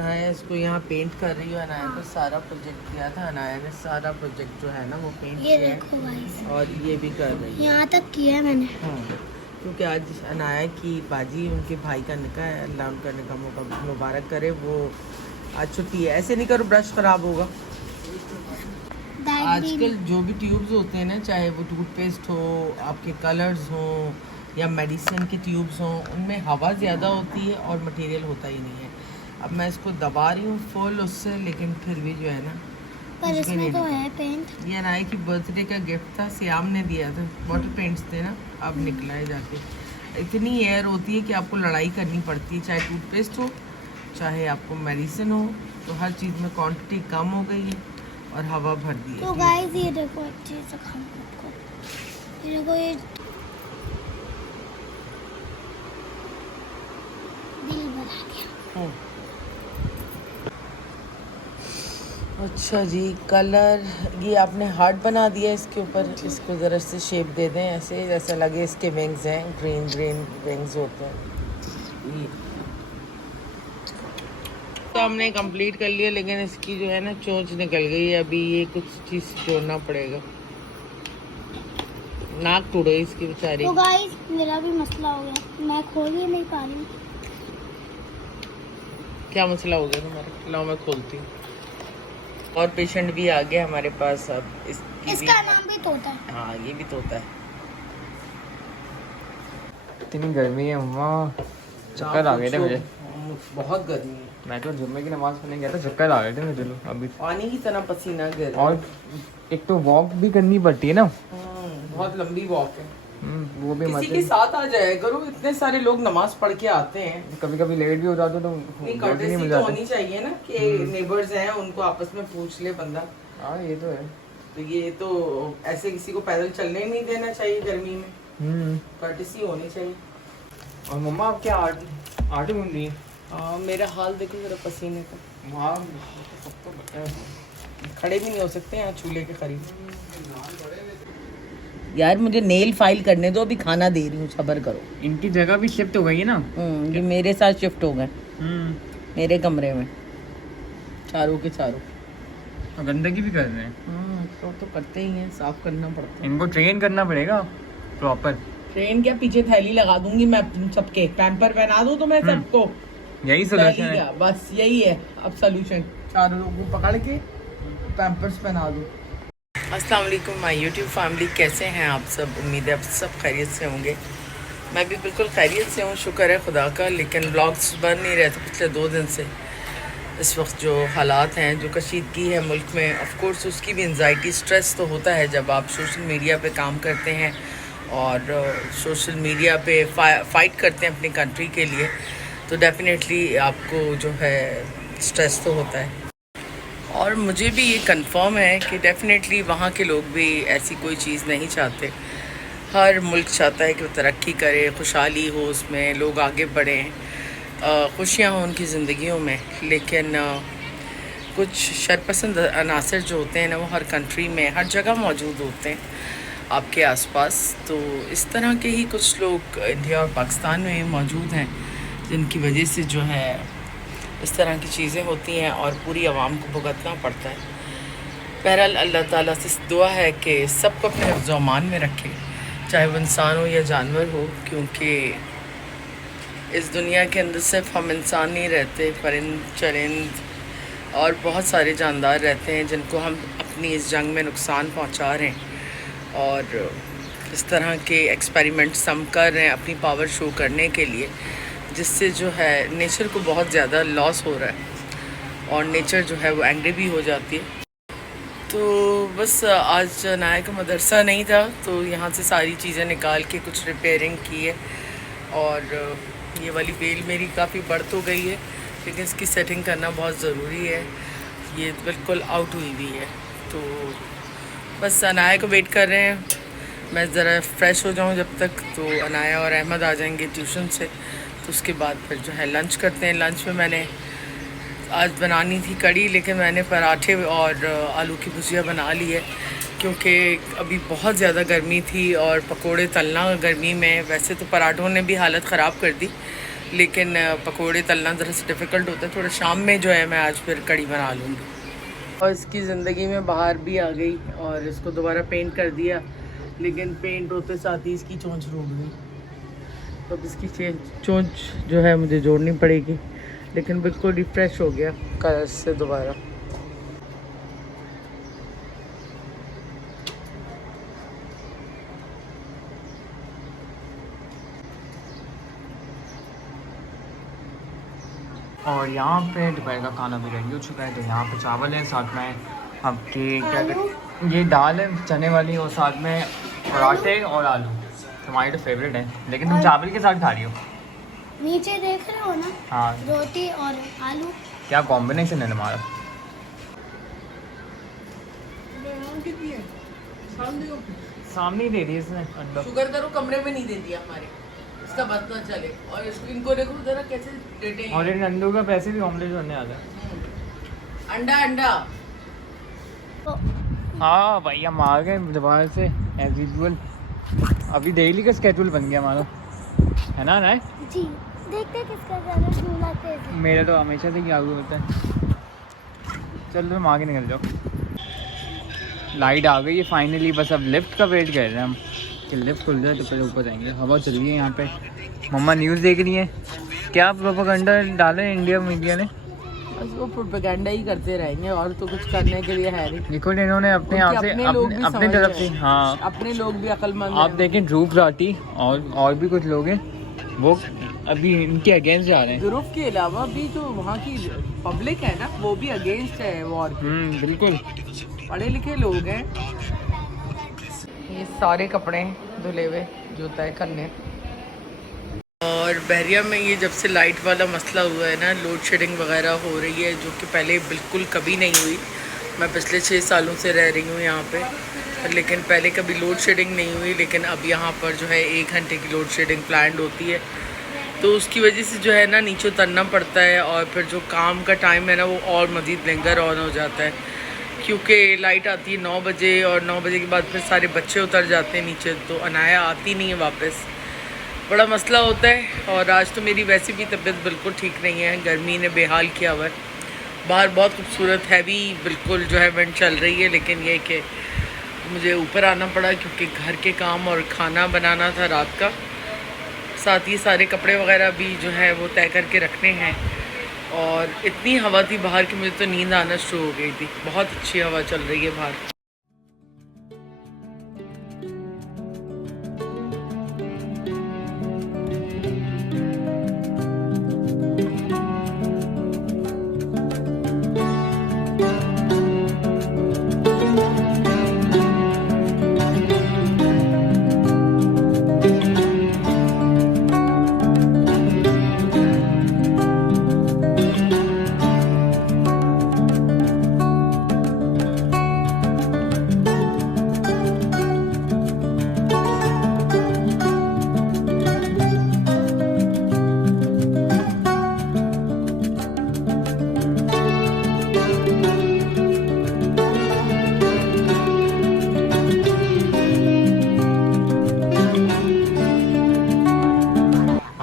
अनाया इसको यहाँ पेंट कर रही है। अनाया को सारा प्रोजेक्ट किया था, अनाया ने सारा प्रोजेक्ट जो है ना वो पेंट ये किया देखो गाइस, है और ये भी कर रही है। यहाँ तक किया है मैंने। हाँ, क्योंकि आज अनाया की बाजी उनके भाई का निकाह है, अल्लाह उनका निकाह मुबारक करे। वो आज छुट्टी है। ऐसे नहीं करो, ब्रश ख़राब होगा। आजकल जो भी ट्यूब्स होते हैं ना, चाहे वो टूथपेस्ट हो, आपके कलर्स हो या मेडिसिन के ट्यूब्स हों, उनमें हवा ज़्यादा होती है और मटेरियल होता ही नहीं है। अब मैं इसको दबा रही हूँ फुल उससे, लेकिन फिर भी जो है ना, पर इसमें तो है पेंट। ये अनाया की बर्थडे का गिफ्ट था, सियाम ने दिया था। वाटर पेंट्स थे ना, अब निकला है जाके। इतनी एयर होती है कि आपको लड़ाई करनी पड़ती है, चाहे टूथपेस्ट हो चाहे आपको मेडिसिन हो, तो हर चीज़ में क्वांटिटी कम हो गई है और हवा भर दी है। तो गाइस ये देखो, एक चीज़ दिखाऊं आपको, ये देखो, ये दिल बना गया। अच्छा जी, कलर ये आपने हार्ट बना दिया इसके ऊपर। इसको ज़रा से शेप दे दें ऐसे, जैसा लगे इसके विंग्स हैं, ग्रीन ग्रीन विंग्स होते हैं ये। तो हमने कंप्लीट कर लिया, लेकिन इसकी जो है ना चोंच निकल गई है। अभी ये कुछ चीज़ जोड़ना पड़ेगा। नाक टूट गई इसकी बेचारी। तो गाइस मेरा भी मसला हो गया, मैं खोल ही नहीं पा रही। क्या मसला हो गया तुम्हारा? लाओ मैं खोलती हूँ। और पेशेंट भी आ गया हमारे पास। अब इसका नाम भी तोता है। हाँ, ये भी तोता है। इतनी गर्मी है अम्मा, चक्कर आ गए थे मुझे। बहुत गर्मी है। मैं तो जुम्मे की नमाज पढ़ने गया था, चक्कर आ गए थे मुझे अभी। पानी की तरह पसीना गिर। और एक तो वॉक भी करनी पड़ती है ना, बहुत लंबी वॉक है। वो भी किसी के साथ आ जाया करो, इतने सारे लोग नमाज पढ़ के आते हैं। कभी कभी लेट भी हो जाते तो नहीं मिल जाती। होनी चाहिए ना कि नेबर्स हैं, उनको आपस में पूछ ले बंदा। हाँ ये तो है। तो ये तो ऐसे किसी को पैदल चलने नहीं देना चाहिए गर्मी में। कर्टेसी होनी चाहिए। और मम्मा आप क्या आटे घूम रही है? मेरा हाल देखो जरा पसीने का। वहाँ खड़े भी नहीं हो सकते यहाँ चूल्हे के करीब। यार मुझे नेल फाइल करने दो, अभी खाना दे रही हूँ, सब्र करो। इनकी जगह भी शिफ्ट हो गई है ना। ये मेरे साथ शिफ्ट हो गए मेरे कमरे में, चारों के चारों। और गंदगी भी कर रहे हैं। तो करते ही हैं, साफ करना पड़ता है। इनको ट्रेन करना पड़ेगा प्रॉपर। ट्रेन क्या, पीछे थैली लगा दूंगी मैं सबके, पैम्पर पहना दूं तो मैं सबको। यही सोल्यूशन है, बस यही है अब सोल्यूशन। चारों लोगों को पकड़ के पैम्पर्स पहना दूं। अस्सलाम वालेकुम माय यूट्यूब फैमिली, कैसे हैं आप सब? उम्मीद है आप सब खैरियत से होंगे। मैं भी बिल्कुल खैरियत से हूँ, शुक्र है खुदा का। लेकिन ब्लॉग्स बन नहीं रहे थे पिछले 2 दिन से। इस वक्त जो हालात हैं, जो कशीदगी है मुल्क में, ऑफ कोर्स उसकी भी एंजाइटी, स्ट्रेस तो होता है जब आप सोशल मीडिया पे काम करते हैं और सोशल मीडिया पे फाइट करते हैं अपनी कंट्री के लिए। तो डेफिनेटली आपको जो है स्ट्रेस तो होता है। और मुझे भी ये कंफर्म है कि डेफिनेटली वहाँ के लोग भी ऐसी कोई चीज़ नहीं चाहते। हर मुल्क चाहता है कि वो तरक्की करे, खुशहाली हो, उसमें लोग आगे बढ़ें, खुशियाँ हों उनकी ज़िंदगियों में। लेकिन कुछ शरपसंद अनासर जो होते हैं ना, वो हर कंट्री में हर जगह मौजूद होते हैं आपके आसपास। तो इस तरह के ही कुछ लोग इंडिया और पाकिस्तान में मौजूद हैं, जिनकी वजह से जो है इस तरह की चीज़ें होती हैं और पूरी आवाम को भुगतना पड़ता है। बहरहाल अल्लाह ताला से दुआ है कि सबको अपने हिफ्ज़ और अमान में रखे, चाहे वो इंसान हो या जानवर हो, क्योंकि इस दुनिया के अंदर सिर्फ हम इंसान नहीं रहते, परिंद चरिंद और बहुत सारे जानदार रहते हैं जिनको हम अपनी इस जंग में नुकसान पहुंचा रहे हैं। और इस तरह के एक्सपेरिमेंट्स हम कर रहे हैं अपनी पावर शो करने के लिए, जिससे जो है नेचर को बहुत ज़्यादा लॉस हो रहा है और नेचर जो है वो एंग्री भी हो जाती है। तो बस आज अनाया का मदरसा नहीं था, तो यहाँ से सारी चीज़ें निकाल के कुछ रिपेयरिंग की है। और ये वाली बेल मेरी काफ़ी बढ़ तो गई है, लेकिन इसकी सेटिंग करना बहुत ज़रूरी है। ये बिल्कुल आउट हुई हुई है। तो बस अनाया को वेट कर रहे हैं, मैं ज़रा फ्रेश हो जाऊँ जब तक। तो अनाया और अहमद आ जाएंगे ट्यूशन से, तो उसके बाद फिर जो है लंच करते हैं। लंच में मैंने आज बनानी थी कड़ी, लेकिन मैंने पराठे और आलू की भुजिया बना ली है, क्योंकि अभी बहुत ज़्यादा गर्मी थी और पकोड़े तलना गर्मी में, वैसे तो पराठों ने भी हालत ख़राब कर दी, लेकिन पकोड़े तलना ज़रा सा डिफ़िकल्ट होता है। थोड़ा शाम में जो है मैं आज फिर कड़ी बना लूँगी। और इसकी ज़िंदगी में बाहर भी आ गई और इसको दोबारा पेंट कर दिया, लेकिन पेंट होते साथ ही इसकी चोंच रूठ गई। तो अब इसकी चोंच जो है मुझे जोड़नी पड़ेगी, लेकिन बिल्कुल रिफ़्रेश हो गया कलर से दोबारा। और यहाँ पे दोपहर का खाना भी रेडी हो चुका है। तो यहाँ पे चावल है, साथ में आपके क्या कहते, ये दाल है चने वाली, और साथ में पराठे और आलू। तुम्हारी तो फेवरेट है, लेकिन तुम चावल के साथ खा रही हो। नीचे देख रहे हो ना? हाँ, रोटी और आलू। क्या कॉम्बिनेशन है तुम्हारा। सामने ही दे दी इसने अंडा। शुगर करो कमरे में नहीं दे दिया हमारे, इसका बात ना चले। और इसको इनको देखो जरा कैसे देते हैं। और इन अंडों का पैसे भी ऑमलेट बनने आता है। अंडा अंडा। हाँ भाई, हम आ गए दोबारा से एज यूजुअल। अभी डेली का स्केड्यूल बन गया हमारा, है ना ना? जी, देखते किसका ज़्यादा झूला तेज है। मेरा तो हमेशा से ही आगे होता है। चलो तुम आगे निकल जाओ। लाइट आ गई है फाइनली, बस अब लिफ्ट का वेट कर रहे हैं हम कि लिफ्ट खुल जाए तो पहले ऊपर जाएंगे। हवा चल रही है यहाँ पे, मम्मा न्यूज़ देख रही है। क्या प्रोपेगेंडा डाला है इंडिया मीडिया ने? बस वो प्रोपेगेंडा ही करते रहेंगे, और तो कुछ करने के लिए है नहीं। देखो इन्होंने अपने यहाँ से अपने तरफ से, हाँ अपने लोग भी अक्लमंद आप देखें ध्रुव राठी और भी कुछ लोग हैं, वो अभी इनके अगेंस्ट जा रहे हैं। ध्रुव के अलावा भी जो वहाँ की पब्लिक है ना, वो भी अगेंस्ट है वॉर के। बिल्कुल, पढ़े लिखे लोग हैं। ये सारे कपड़े धुले हुए जो तय करने। और बहरिया में ये जब से लाइट वाला मसला हुआ है ना, लोड शेडिंग वगैरह हो रही है, जो कि पहले बिल्कुल कभी नहीं हुई। मैं पिछले 6 सालों से रह रही हूँ यहाँ पे, लेकिन पहले कभी लोड शेडिंग नहीं हुई। लेकिन अब यहाँ पर जो है 1 घंटे की लोड शेडिंग प्लान्ड होती है, तो उसकी वजह से जो है ना नीचे उतरना पड़ता है। और फिर जो काम का टाइम है ना, वो और मज़ीद लिंगर ऑन हो जाता है, क्योंकि लाइट आती है 9 बजे, और 9 बजे के बाद फिर सारे बच्चे उतर जाते हैं नीचे, तो अनाया आती नहीं है वापस। बड़ा मसला होता है। और आज तो मेरी वैसे भी तबीयत बिल्कुल ठीक नहीं है, गर्मी ने बेहाल किया हुआ है। बाहर बहुत खूबसूरत हैवी बिल्कुल जो है विंड चल रही है, लेकिन ये कि मुझे ऊपर आना पड़ा क्योंकि घर के काम और खाना बनाना था रात का। साथ ही सारे कपड़े वगैरह भी जो है वो तय करके रखने हैं। और इतनी हवा थी बाहर की, मुझे तो नींद आना शुरू हो गई थी। बहुत अच्छी हवा चल रही है बाहर।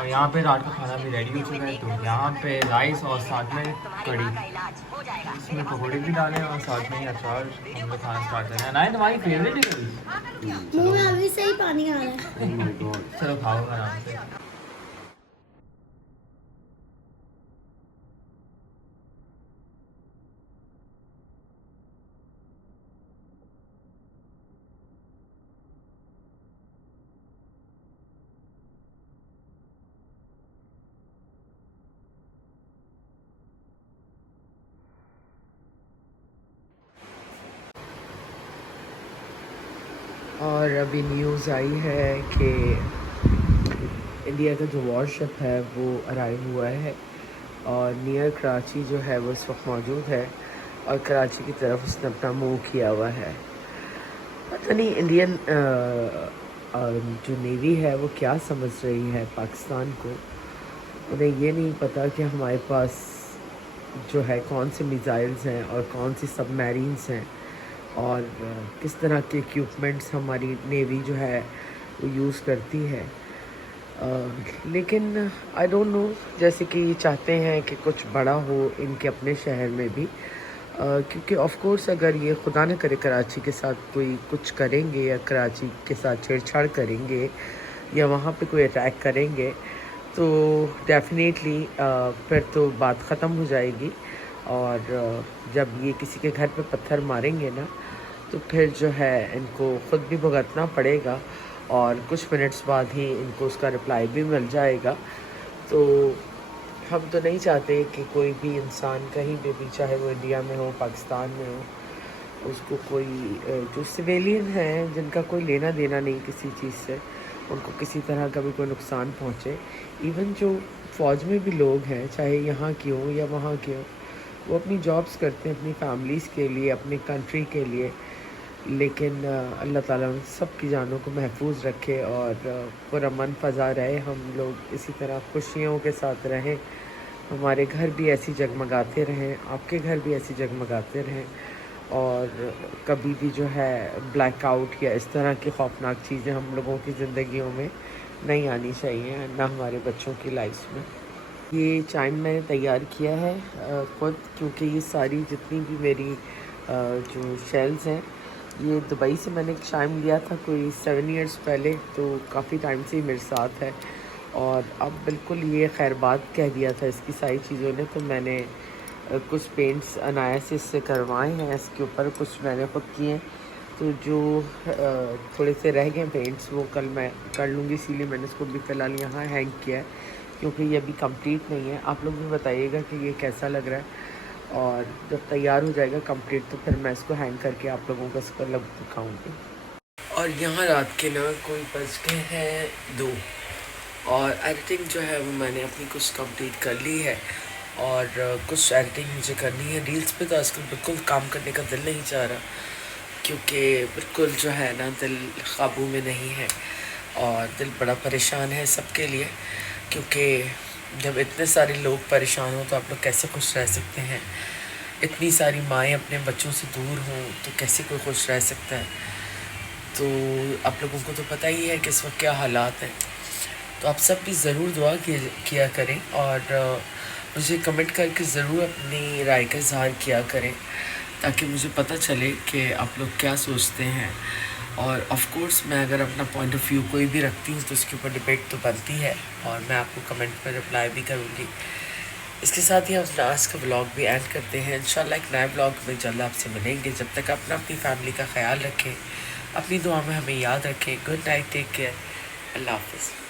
यहाँ पे रात का खाना भी रेडी हो चुका है। तो यहाँ पे राइस और साथ में कड़ी, इसमें पकौड़े भी डाले और साथ में ही अचार। हम लोग खाना स्टार्ट करें। ना तुम्हारी फेवरेट है कड़ी? मुंह में अभी से ही पानी आ रहा है। चलो खाओ आराम से। और अभी न्यूज़ आई है कि इंडिया का जो वॉरशिप है वो अराइव हुआ है और नियर कराची जो है वो इस वक्त मौजूद है, और कराची की तरफ उसने अपना मूव किया हुआ है। पता नहीं इंडियन जो नेवी है वो क्या समझ रही है पाकिस्तान को। उन्हें ये नहीं पता कि हमारे पास जो है कौन से मिसाइल्स हैं और कौन सी सबमरीन्स हैं, और किस तरह के इक्विपमेंट्स हमारी नेवी जो है वो यूज़ करती है। लेकिन आई डोंट नो, जैसे कि चाहते हैं कि कुछ बड़ा हो इनके अपने शहर में भी, क्योंकि ऑफ कोर्स अगर ये खुदा न करे कराची के साथ कोई कुछ करेंगे या कराची के साथ छेड़छाड़ करेंगे या वहाँ पे कोई अटैक करेंगे तो डेफिनेटली फिर तो बात ख़त्म हो जाएगी। और जब ये किसी के घर पे पत्थर मारेंगे ना तो फिर जो है इनको ख़ुद भी भुगतना पड़ेगा और कुछ मिनट्स बाद ही इनको उसका रिप्लाई भी मिल जाएगा। तो हम तो नहीं चाहते कि कोई भी इंसान कहीं पे भी, चाहे वो इंडिया में हो, पाकिस्तान में हो, उसको कोई जो सिविलियन हैं जिनका कोई लेना देना नहीं किसी चीज़ से, उनको किसी तरह का भी कोई नुकसान पहुँचे। इवन जो फ़ौज में भी लोग हैं, चाहे यहाँ के हों या वहाँ के हों, वो अपनी जॉब्स करते हैं अपनी फैमिलीज़ के लिए, अपनी कंट्री के लिए, लेकिन अल्लाह ताला उन सब की जानों को महफूज रखे और पुरअमन फ़ज़ा रहे। हम लोग इसी तरह खुशियों के साथ रहें, हमारे घर भी ऐसी जगमगाते रहें, आपके घर भी ऐसी जगमगाते रहें, और कभी भी जो है ब्लैकआउट या इस तरह की खौफनाक चीज़ें हम लोगों की ज़िंदगियों में नहीं आनी चाहिए, ना हमारे बच्चों की लाइफ में। ये चाइम मैंने तैयार किया है खुद, क्योंकि ये सारी जितनी भी मेरी जो शेल्स हैं, ये दुबई से मैंने एक चाइम लिया था कोई 7 इयर्स पहले, तो काफ़ी टाइम से ही मेरे साथ है। और अब बिल्कुल ये खैरबाद कह दिया था इसकी सारी चीज़ों ने, तो मैंने कुछ पेंट्स अनाया से इससे करवाए हैं, इसके ऊपर कुछ मैंने खुद किए हैं। तो जो थोड़े से रह गए पेंट्स वो कल मैं कर लूँगी, इसीलिए मैंने इसको भी फ़िलहाल यहाँ हैंग किया है, क्योंकि ये अभी कंप्लीट नहीं है। आप लोग भी बताइएगा कि ये कैसा लग रहा है, और जब तैयार हो जाएगा कंप्लीट तो फिर मैं इसको हैंग करके आप लोगों को इसका लग दिखाऊँगी। और यहाँ रात के ना कोई बज गए हैं 2, और एडिटिंग जो है वो मैंने अपनी कुछ कंप्लीट कर ली है, और कुछ एडिटिंग मुझे करनी है। रील्स पे तो आजकल बिल्कुल काम करने का दिल नहीं चाह रहा, क्योंकि बिल्कुल जो है ना दिल काबू में नहीं है, और दिल बड़ा परेशान है सबके लिए, क्योंकि जब इतने सारे लोग परेशान हों तो आप लोग कैसे खुश रह सकते हैं। इतनी सारी माएँ अपने बच्चों से दूर हों तो कैसे कोई खुश रह सकता है। तो आप लोगों को तो पता ही है कि इस वक्त क्या हालात हैं। तो आप सब भी ज़रूर दुआ किया करें, और मुझे कमेंट करके ज़रूर अपनी राय का इज़हार किया करें, ताकि मुझे पता चले कि आप लोग क्या सोचते हैं। और ऑफ़ कोर्स मैं अगर अपना पॉइंट ऑफ व्यू कोई भी रखती हूँ तो उसके ऊपर डिबेट तो बनती है, और मैं आपको कमेंट पर रिप्लाई भी करूँगी। इसके साथ ही हम आज का व्लॉग भी एंड करते हैं। इंशाल्लाह एक नए व्लॉग में जल्द आपसे मिलेंगे। जब तक अपनी फैमिली का ख्याल रखें, अपनी दुआ में हमें याद रखें। गुड नाइट, टेक केयर, अल्लाह हाफ़िज़।